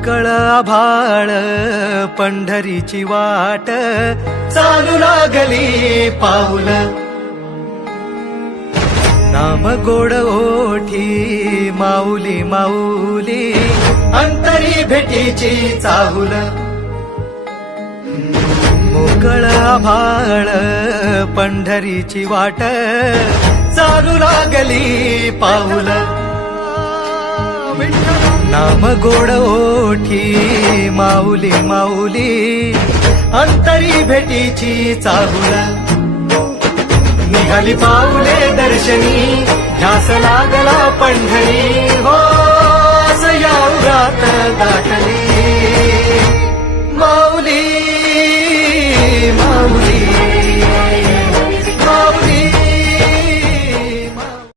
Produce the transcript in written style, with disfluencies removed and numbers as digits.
मोकळ आभाळ पंढरीची वाट चालू लागली पाऊल नाम गोड ओठी माऊली माऊली अंतरी भेटीची चाहुल मोकळ आभाळ पंढरीची वाट चालू लागली पाऊल नाम गोड ओठी माऊली माऊली अंतरी भेटीची चाहुल निघाली पाऊले दर्शनी ध्यास लागला पंढरी हो या उरात दाटली